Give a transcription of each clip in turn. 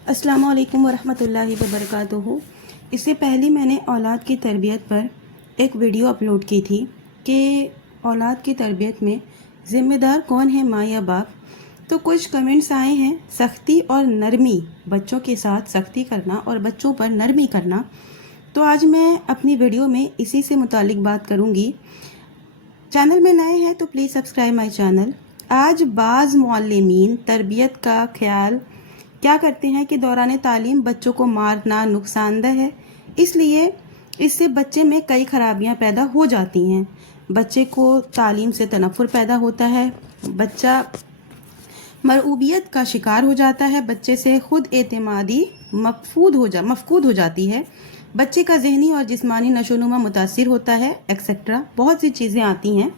अस्सलामु अलैकुम वरहमतुल्लाहि वबरकातुहू। इससे पहले मैंने औलाद की तरबियत पर एक वीडियो अपलोड की थी कि औलाद की तरबियत में ज़िम्मेदार कौन है, माँ या बाप। तो कुछ कमेंट्स आए हैं, सख्ती और नरमी, बच्चों के साथ सख्ती करना और बच्चों पर नरमी करना। तो आज मैं अपनी वीडियो में इसी से मुतालिक बात करूँगी। चैनल में नए हैं तो प्लीज़ सब्सक्राइब माई चैनल। आज बाज़ मुअल्लिमीन तरबियत का ख्याल क्या करते हैं कि दौरान तालीम बच्चों को मारना नुकसानदेह है, इसलिए इससे बच्चे में कई खराबियां पैदा हो जाती हैं। बच्चे को तालीम से तनफ़ुर पैदा होता है, बच्चा मरऊबियत का शिकार हो जाता है, बच्चे से खुद एतमादी मफकूद हो जाती है, बच्चे का जहनी और जिस्मानी नशोनुमा मुतासिर होता है, एक्सेट्रा। बहुत सी चीज़ें आती हैं।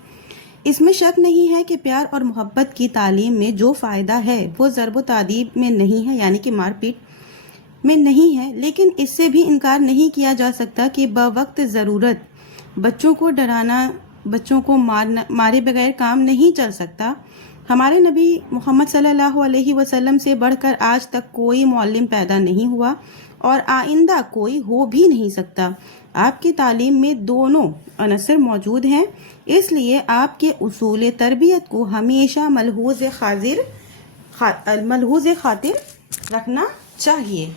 इसमें शक नहीं है कि प्यार और मोहब्बत की तालीम में जो फ़ायदा है वो ज़रब तादीब में नहीं है, यानी कि मारपीट में नहीं है। लेकिन इससे भी इनकार नहीं किया जा सकता कि बवक्त ज़रूरत बच्चों को डराना, बच्चों को मारे बगैर काम नहीं चल सकता। हमारे नबी मोहम्मद सल्लल्लाहु अलैहि वसल्लम से बढ़कर आज तक कोई मुअल्लिम पैदा नहीं हुआ और आइंदा कोई हो भी नहीं सकता। आपकी तालीम में दोनों अनसर मौजूद हैं, इसलिए आपके उसूल तरबियत को हमेशा मलहूज़ खातिर रखना चाहिए।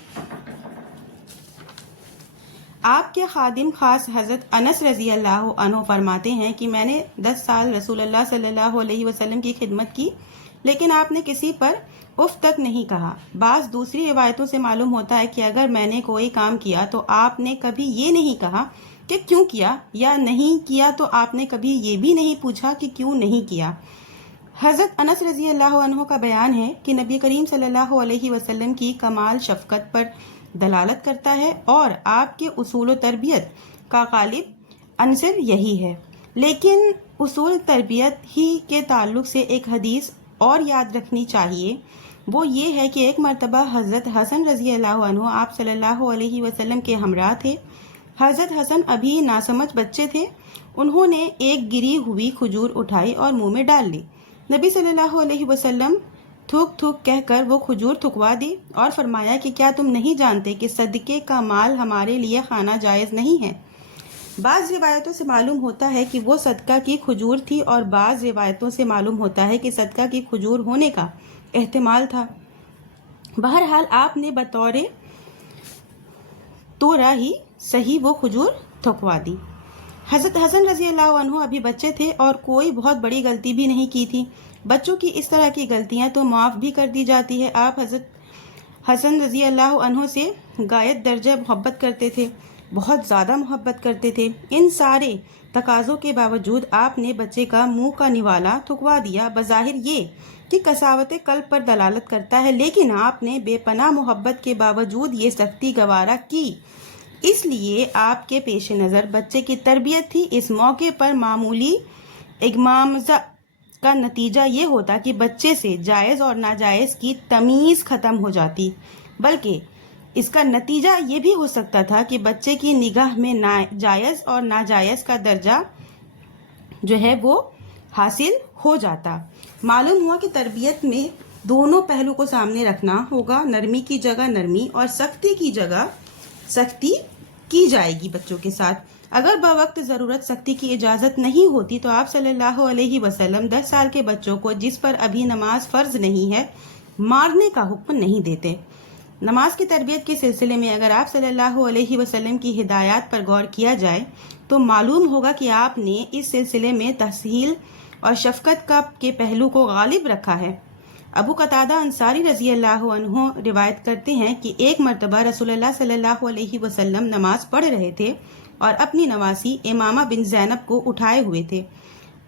आपके खादिम खास हज़रत अनस रज़ी अल्लाह अन्हु फरमाते हैं कि मैंने 10 साल रसूलुल्लाह सल्लल्लाहु अलैहि वसल्लम की खिदमत की, लेकिन आपने किसी पर उफ तक नहीं कहा। बाज़ दूसरी रिवायतों से मालूम होता है कि अगर मैंने कोई काम किया तो आपने कभी ये नहीं कहा कि क्यों किया, या नहीं किया तो आपने कभी ये भी नहीं पूछा कि क्यों नहीं किया। हज़रत अनस रज़ी अल्लाह अन्हु का बयान है कि नबी करीम सल्लल्लाहु अलैहि वसल्लम की कमाल शफ़क़त पर दलालत करता है और आपके उसूल तरबियत का गालिब अंसर यही है। लेकिन उसूल तरबियत ही के ताल्लुक़ से एक हदीस और याद रखनी चाहिए, वो ये है कि एक मरतबा हज़रत हसन रज़ी अल्लाह अन्हु आप सल्लल्लाहु अलैहि वसल्लम के हमरा थे। हज़रत हसन अभी नासमझ बच्चे थे। उन्होंने एक गिरी हुई खजूर उठाई और मुंह में डाल ली। नबी सल्लल्लाहु अलैहि वसल्लम थूक थूक कहकर वो खजूर थुकवा दी और फरमाया कि क्या तुम नहीं जानते कि सदक़े का माल हमारे लिए खाना जायज़ नहीं है। बाज़ रिवायतों से मालूम होता है कि वो सदका की खजूर थी और बाज़ रिवायतों से मालूम होता है कि सदका की खजूर होने का एहतिमाल था। बहरहाल आपने बतौर तोरा ही सही वो खजूर थुकवा दी। हज़रत हसन रज़ी अल्लाह अन्हु अभी बच्चे थे और कोई बहुत बड़ी गलती भी नहीं की थी। बच्चों की इस तरह की गलतियां तो माफ़ भी कर दी जाती है। आप हज़रत हसन रज़ी अल्लाह अन्हु से गायत दर्जा मोहब्बत करते थे, बहुत ज़्यादा मोहब्बत करते थे। इन सारे तकाज़ों के बावजूद आपने बच्चे का मुंह का निवाला थुकवा दिया। बज़ाहिर ये कि कसावत कल्ब पर दलालत करता है, लेकिन आपने बेपनाह मोहब्बत के बावजूद ये सख्ती गवारा की, इसलिए आपके पेश नज़र बच्चे की तरबियत थी। इस मौके पर मामूली इगमामज़ा का नतीजा ये होता कि बच्चे से जायज़ और नाजायज़ की तमीज़ ख़त्म हो जाती, बल्कि इसका नतीजा ये भी हो सकता था कि बच्चे की निगाह में जायज़ और नाजायज़ का दर्जा जो है वो हासिल हो जाता। मालूम हुआ कि तरबियत में दोनों पहलू को सामने रखना होगा। नरमी की जगह नरमी और सख्ती की जगह सख्ती की जाएगी बच्चों के साथ। अगर बवक्त ज़रूरत सख्ती की इजाज़त नहीं होती तो आप सल्लल्लाहु अलैहि वसल्लम 10 साल के बच्चों को, जिस पर अभी नमाज फ़र्ज़ नहीं है, मारने का हुक्म नहीं देते। नमाज की तरबियत के सिलसिले में अगर आप सल्लल्लाहु अलैहि वसल्लम की हिदायत पर गौर किया जाए तो मालूम होगा कि आपने इस सिलसिले में तसहील और शफ़क़त के पहलू को गालिब रखा है। अबू कतादा अंसारी रज़ी अल्लाह अन्हु रिवायत करते हैं कि एक मरतबा रसूलुल्लाह सल्लल्लाहु अलैहि वसल्लम नमाज पढ़ रहे थे और अपनी नवासी इमामा बिन ज़ैनब को उठाए हुए थे।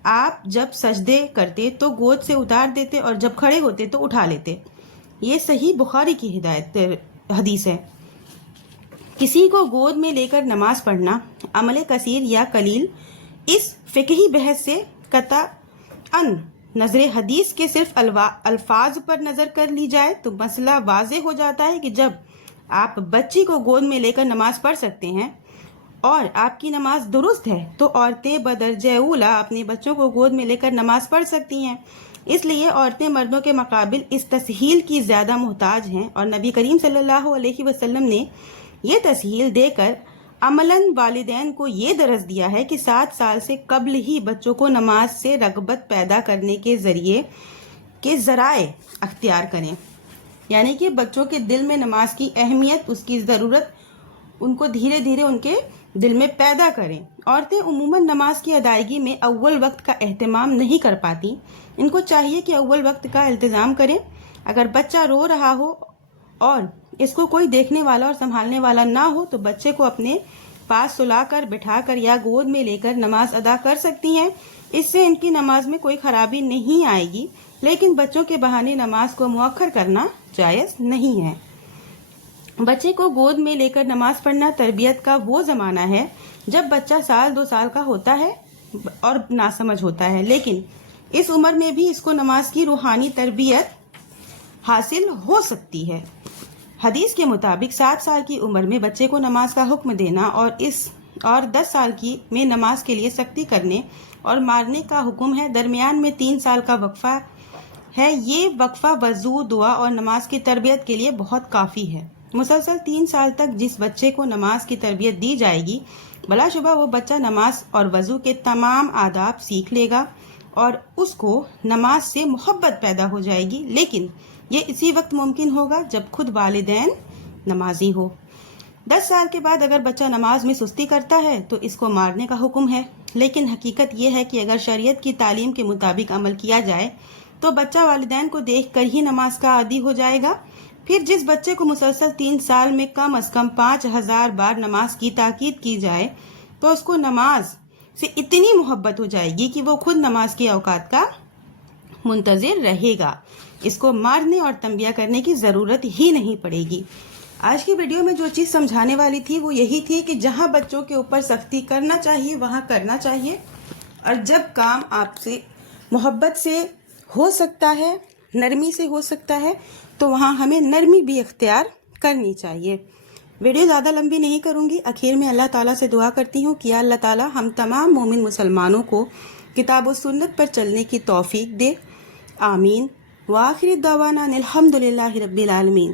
आप जब सजदे करते तो गोद से उतार देते और जब खड़े होते तो उठा लेते। ये सही बुखारी की हदीस है। किसी को गोद में लेकर नमाज पढ़ना अमल कसीर या कलील, इस फ़िक़ही बहस से कतअन नज़र हदीस के सिर्फ अल्फाज पर नज़र कर ली जाए तो मसला वाज़े हो जाता है कि जब आप बच्ची को गोद में लेकर नमाज पढ़ सकते हैं और आपकी नमाज दुरुस्त है तो औरतें बदरजे औला अपने बच्चों को गोद में लेकर नमाज पढ़ सकती हैं। اس لیے عورتیں مردوں کے مقابل اس تسہیل کی زیادہ محتاج ہیں، اور نبی کریم صلی اللہ علیہ وسلم نے یہ تسہیل دے کر عملاً والدین کو یہ درس دیا ہے کہ 7 سال سے قبل ہی بچوں کو نماز سے رغبت پیدا کرنے کے ذرائع اختیار کریں، یعنی کہ بچوں کے دل میں نماز کی اہمیت، اس کی ضرورت ان کو دھیرے دھیرے ان کے دل میں پیدا کریں۔ عورتیں عموماً نماز کی ادائیگی میں اول وقت کا اہتمام نہیں کر پاتی، ان کو چاہیے کہ اول وقت کا التزام کریں۔ اگر بچہ رو رہا ہو اور اس کو کوئی دیکھنے والا اور سنبھالنے والا نہ ہو تو بچے کو اپنے پاس سلا کر، بٹھا کر یا گود میں لے کر نماز ادا کر سکتی ہیں۔ اس سے ان کی نماز میں کوئی خرابی نہیں آئے گی، لیکن بچوں کے بہانے نماز کو مؤخر کرنا جائز نہیں ہے۔ بچے کو گود میں لے کر نماز پڑھنا تربیت کا وہ زمانہ ہے جب بچہ 1-2 سال کا ہوتا ہے اور ناسمجھ ہوتا ہے، لیکن اس عمر میں بھی اس کو نماز کی روحانی تربیت حاصل ہو سکتی ہے۔ حدیث کے مطابق 7 سال کی عمر میں بچے کو نماز کا حکم دینا اور 10 سال میں نماز کے لیے سختی کرنے اور مارنے کا حکم ہے۔ درمیان میں 3 سال کا وقفہ ہے، یہ وقفہ وضو، دعا اور نماز کی تربیت کے لیے بہت کافی ہے۔ مسلسل 3 سال تک جس بچے کو نماز کی تربیت دی جائے گی، بلا شبہ وہ بچہ نماز اور وضو کے تمام آداب سیکھ لے گا اور اس کو نماز سے محبت پیدا ہو جائے گی، لیکن یہ اسی وقت ممکن ہوگا جب خود والدین نمازی ہو۔ 10 سال کے بعد اگر بچہ نماز میں سستی کرتا ہے تو اس کو مارنے کا حکم ہے، لیکن حقیقت یہ ہے کہ اگر شریعت کی تعلیم کے مطابق عمل کیا جائے تو بچہ والدین کو دیکھ کر ہی نماز کا عادی ہو جائے گا۔ پھر جس بچے کو مسلسل 3 سال میں کم از کم 5000 بار نماز کی تاکید کی جائے تو اس کو نماز سے اتنی محبت ہو جائے گی کہ وہ خود نماز کے اوقات کا منتظر رہے گا، اس کو مارنے اور تنبیہ کرنے کی ضرورت ہی نہیں پڑے گی۔ آج کی ویڈیو میں جو چیز سمجھانے والی تھی وہ یہی تھی کہ جہاں بچوں کے اوپر سختی کرنا چاہیے وہاں کرنا چاہیے، اور جب کام آپ سے محبت سے ہو سکتا ہے، نرمی سے ہو سکتا ہے، تو وہاں ہمیں نرمی بھی اختیار کرنی چاہیے۔ ویڈیو زیادہ لمبی نہیں کروں گی، آخر میں اللہ تعالیٰ سے دعا کرتی ہوں کہ اللہ تعالیٰ ہم تمام مومن مسلمانوں کو کتاب و سنت پر چلنے کی توفیق دے، آمین۔ وآخر دعوانا الحمدللہ رب العالمین۔